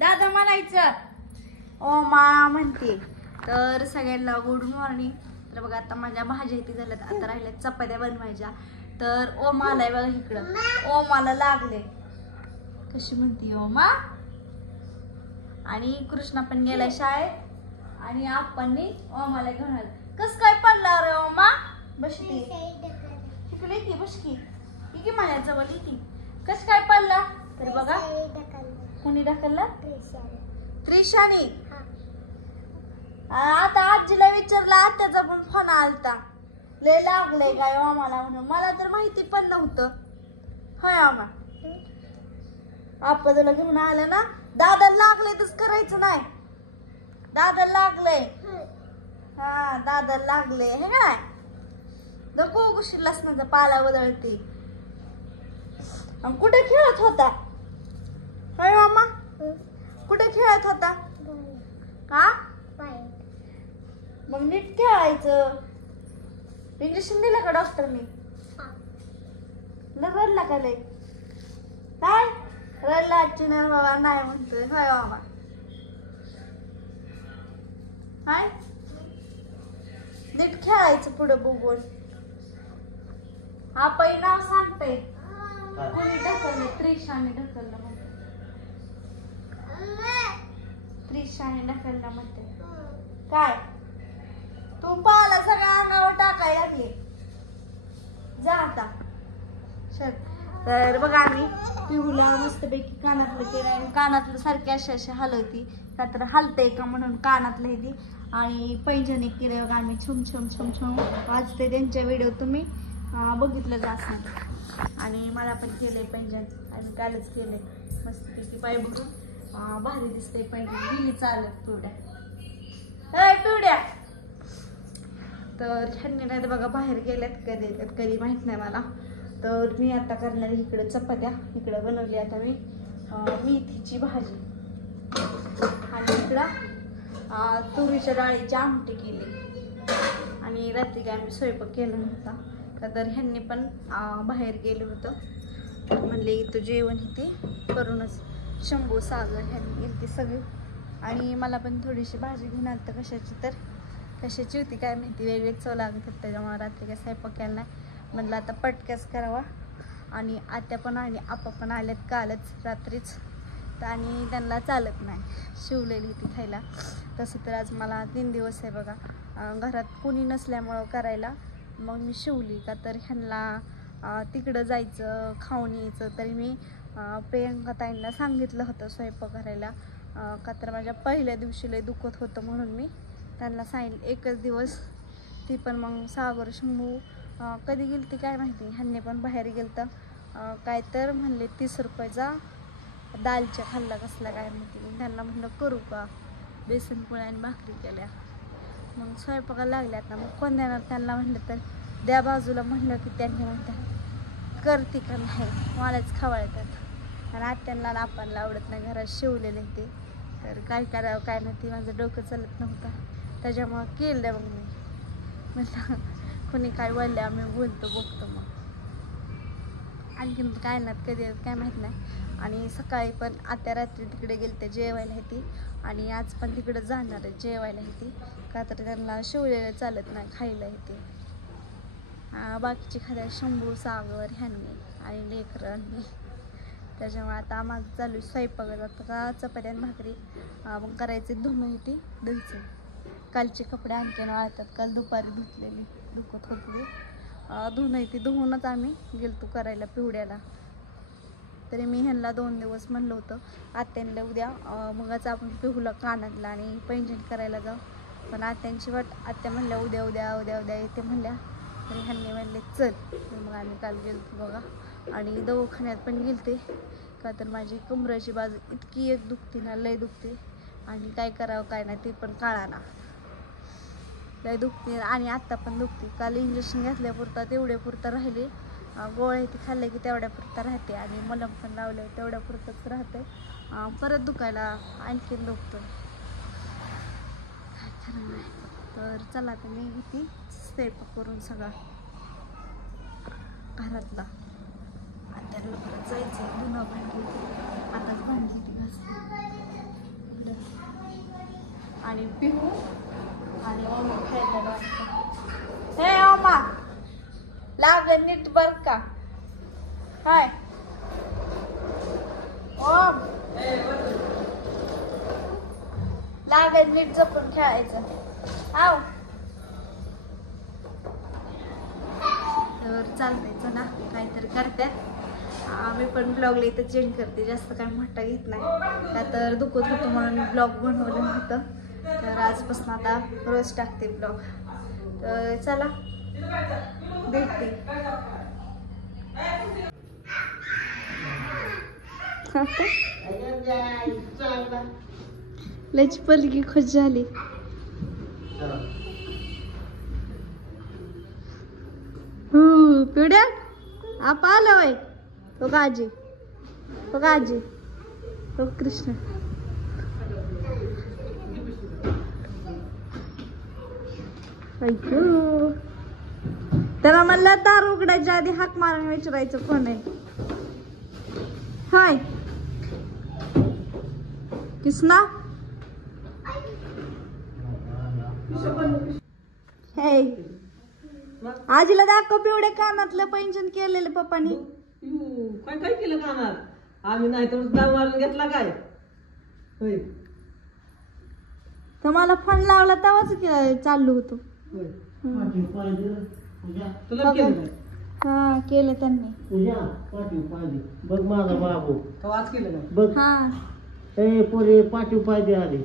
दादा म्हणायचं ओ मा म्हणते. तर सगळ्यांना गुड मॉर्निंग. तर बघा आता माझ्या भाज्या इथे झाल्यात, आता राहिल्यात चपात्या बनवायच्या. तर ओमा आलाय बघा इकडं, ओमाला लागले कशी म्हणते ओमा. आणि कृष्णा पण गेलाय शाळेत आणि आपणनी ओमाला घेऊन आलं. कस काय पडला रे ओमा? बसती तिकडे की बस की माझ्या जवळ की. कस काय पडला? तर बघा कोणी ढकलला? त्रिशानी. आता आजीला विचारला, आत्याचा पण फोन आलता लय लागलंय काय आम्हाला म्हणून. मला तर माहिती पण नव्हतं. होय आम्हा आपण तुला घेऊन आलं ना. दादाला लागलंय तस करायचं नाही. दादाला लागलंय. हा दादाला लागलंय हे काय नको कुशी लसणाचा पाला बदलते. कुठे खेळत होता? होय मामा कुठे खेळत होता? का मग नीट खेळायचं. इंजेक्शन दिलं का डॉक्टरने? रडला का लय? काय रडला चिन्ह बाबा नाही म्हणतोय. होय बाबा हाय नीट खेळायचं पुढे बघून. हा पै नाव सांगते कोणी ढकललं? त्रिशाने ढकललं म्हणते. त्रिशाने ढकललं म्हणते. काय तू पाला सगळ्या अंगावर टाकायला लागली. जा आता चल. तर बघा आम्ही पिहूला मस्तपैकी कानातलं केलं आणि कानातलं सारखे असे हलवती का तर हलतंय का म्हणून कानातलं हे ती. आणि पैंजण केले बघा आम्ही छुम छुम छुम छुम वाजते. त्यांच्या व्हिडिओ तुम्ही बघितलं असणार. आणि मला पण केले पैंजण आणि कालच केले मस्तपैकी पाय बघून भारी दिसते पैंजण. गेली चालत पिवड्या पिवड्या. तर ह्यांनी नाही बघा बाहेर गेल्यात कधी येतात कधी माहित नाही मला. तर मी आता करणार इकडे चपात्या. इकडे बनवली आता मी मेथीची भाजी आणि इकडं तुरीच्या डाळीची आमटी केली. आणि रात्री काय आम्ही स्वयंपाक केला नव्हता का तर ह्यांनी पण बाहेर गेलं होतं. म्हणले इथं जेवण इथे करूनच. शंभू सागर ह्यांनी गेली ती सगळी. आणि मला पण थोडीशी भाजी घेऊन आलं तर कशाची होती काय माहिती वेगळीच चव लागत होती. त्याच्यामुळे रात्री काय स्वयंपाक केला नाही. म्हणलं आता पटक्यास करावा. आणि आत्या पण आणि आपा पण आल्यात कालच रात्रीच. आणि त्यांना चालत नाही शिवलेली ती खायला. तसं तर आज मला 3 दिवस आहे बघा घरात कोणी नसल्यामुळं करायला. मग मी शिवली का तर ह्यांना तिकडं जायचं खाऊन यायचं. तरी मी प्रियंका ताईंना सांगितलं होतं स्वयंपाक करायला का तर माझ्या पहिल्या दिवशी लय दुखत होतं म्हणून मी त्यांना सांगितलं. एकच दिवस ती पण मग सागर शंभू कधी गेली ती काय माहिती. ह्यांनी पण बाहेर गेलं तर काय तर म्हणले 30 रुपयाचा दालच्या खाल्ला कसला काय माहिती. त्यांना म्हणलं करू का बेसन पोळ्या आणि भाकरी केल्या. मग स्वयंपाकाला लागल्यात ना. मग कोण देणार त्यांना म्हणलं तर द्या बाजूला म्हणलं की त्यांनी म्हणतात करते का नाही मलाच खवळतात. आणि आत्यांना आपणला आवडत नाही घरात शिवलेले ते. तर काय करावं काय नाही माझं डोकं चालत नव्हतं त्याच्यामुळं केलं. मग मी म्हटलं कोणी काय बोलले आम्ही बोलतो बघतो. मग आणखीन काय नाही कधी काय माहीत नाही. आणि सकाळी पण आत्या रात्री तिकडे गेले ते जेवायला येते. आणि आज पण तिकडे जाणार आहे जेवायला येते का तर त्यांना शिवलेलं चालत नाही खायला येते. बाकीचे खाद्या शंभू सागर ह्यांनी आणि लेकरांनी. त्याच्यामुळे आता माझं चालू स्वयंपाक आता चपात्या आणि भाकरी मग करायचे. धुणं येते धुयचे. कालचे कपडे आणखीन वाळतात. काल दुपारी धुतलेले दुखत होते. धुणं येते धुवूनच आम्ही गेलतो करायला पिवड्याला. तरी मी ह्यांना 2 दिवस म्हणलं होतं आत्यांना उद्या मगच आपण पिहूला कानातला आणि पैंजण करायला जाऊ. पण आत्यांची वाट आत्या म्हणल्या उद्या उद्या उद्या उद्या येते म्हणल्या. तरी ह्यांनी म्हणले चल. मग आम्ही काल गेलतो बघा. आणि दवाखान्यात पण गेलते का तर माझी कमरेची बाजू इतकी एक दुखते ना लय दुखते. आणि काय करावं काय नाही ते पण कळाना लय दुखते. आणि आत्ता पण दुखते. काल इंजेक्शन घेतल्यापुरता तेवढ्या पुरता राहिले. गोळ्या ती खाल्ले की तेवढ्या पुरता राहते. आणि मलम पण लावले तेवढ्या पुरतंच राहते. परत दुखायला आणखीन दुखतो काय खरं नाही. तर चला तर मी इथे स्वयंपाक करून सगळा घरातला. आता परत जायचं धुणं भांडी आताच भांडी ती घासली. आणि पिहू आणि ओमा खेळतात वाटतं. हे ओमा लागेल नीट बर का. हाय ओम लागेल नीट जपून खेळायचं. आव तर चालतंय चला काहीतरी करतात. मी पण ब्लॉगला इथं चेंज करते, जास्त काय मोठा घेत नाही का तर दुखत होतं म्हणून ब्लॉग बनवलं होतं. तर आजपासून आता रोज टाकते ब्लॉग. तर चला भेटते. लयच पलकी खुश झाली. पिवड्या आप आला वय तो काजी तो कृष्ण. ऐकू त्याला म्हणलं दार उघडायच्या आधी हाक मारून विचारायचं कोण आहे. हाय कृष्णा. हे आजीला दाखव पिवड्या कानातलं पैंजन केलेलं पप्पानी. काय काय केलं कानात? आम्ही नाही तर दाव मारून घेतला काय? होय तर मला फोन लावला तेव्हाच चाललो होतो. होय तुझ्या तुला केलं काय? हा केलं त्यांनी. पाठीव पाहिजे बघ माझा बाबू का वाच केलं काय? बघ हा ए पोरे पाठीव पाहिजे आले